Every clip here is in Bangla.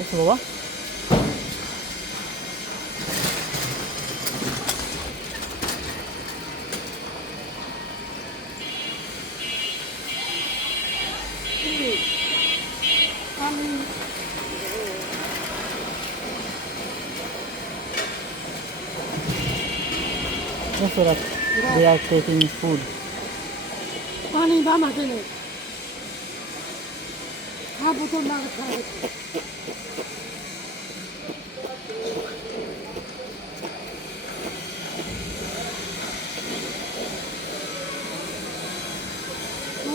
আচ্ছা বাবা, Instead they are taking food. पानी बा माटे ने खा बोतल मार खा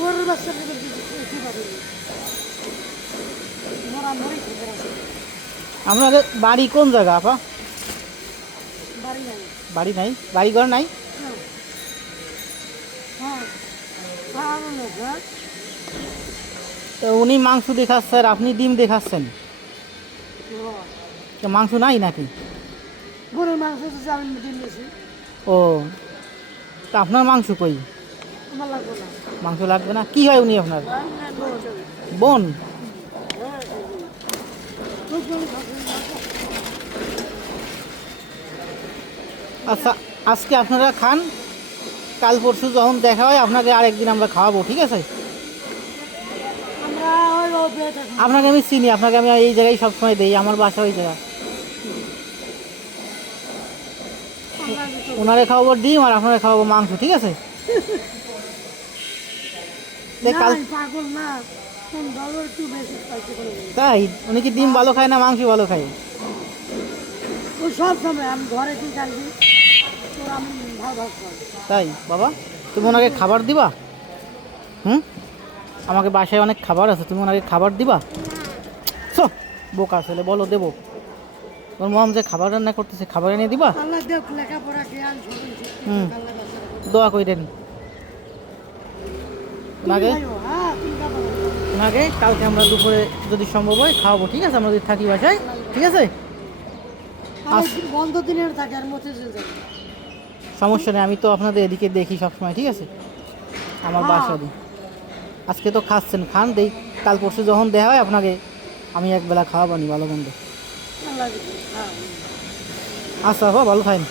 और बस से की बात है मोरा मोरी खबर আছে আপনাদের বাড়ি কোন জায়গা আপা? বাড়ি নাই বাড়ি নাই, বাড়ি ঘর নাই? হ্যাঁ হ্যাঁ হ্যাঁ তো উনি মাংস দেখাচ্ছে আর আপনি ডিম দেখাচ্ছেন, তো মাংস নাই নাকি? গরুর মাংস তো আমি দিন দিয়েছি ও, তা আপনার মাংস কই? আমার লাগবে না মাংস লাগবে না? কি হয় উনি আপনার? বোন? আচ্ছা, আজকে আপনারা খান, কাল পরশু যখন দেখা হয় আপনাকে আরেকদিন আমরা খাওয়াবো, ঠিক আছে? আমরা ওই রোদে থাকি আপনাকে আমি চিনি, আপনাকে আমি এই জায়গায় সবসময় দিই, আমার বাসা ওই জায়গা। ওনারে খাওয়াবো ডিম আর আপনারা খাওয়াবো মাংস, ঠিক আছে? কাল পাগল না কোন ডলার একটু বেশি খাইতে করে তাই উনি কি ডিম ভালো খায় না মাংস ভালো খায়? ও সব সময় আমি ঘরে কি খাইছি তো আমি ভালো ভালো খাই তাই বাবা, তুমি ওনাকে খাবার দিবা? হুম, আমাকে বাসায় অনেক খাবার আছে, তুমি ওনাকে খাবার দিবা? চো বোকা ছেলে, বলো দেবো? তোর মম যে খাবার রান্না করতেছে খাবার এনে দিবা? আল্লাহ দেখ লেখাপড়া জ্ঞান সবই হুম, দোয়া কইরেন ওনাকে। ওনাকে কালকে আমরা দুপুরে যদি সম্ভব হয় খাওয়াবো, ঠিক আছে? আমরা যদি থাকি বাসায়, ঠিক আছে? বন্ধ দিনের থাকে আর মতে যাবে সমস্যা নেই, আমি তো আপনাদের এদিকে দেখি সবসময়, ঠিক আছে? আমার বাসা দিই। আজকে তো খাচ্ছেন, খান, দেই কাল পরশু যখন দেখা হয় আপনাকে আমি একবেলা খাওয়াবো নি, ভালো মন্দ। আল্লাহ হ্যাঁ আচ্ছা বাবা, ভালো থাকেন।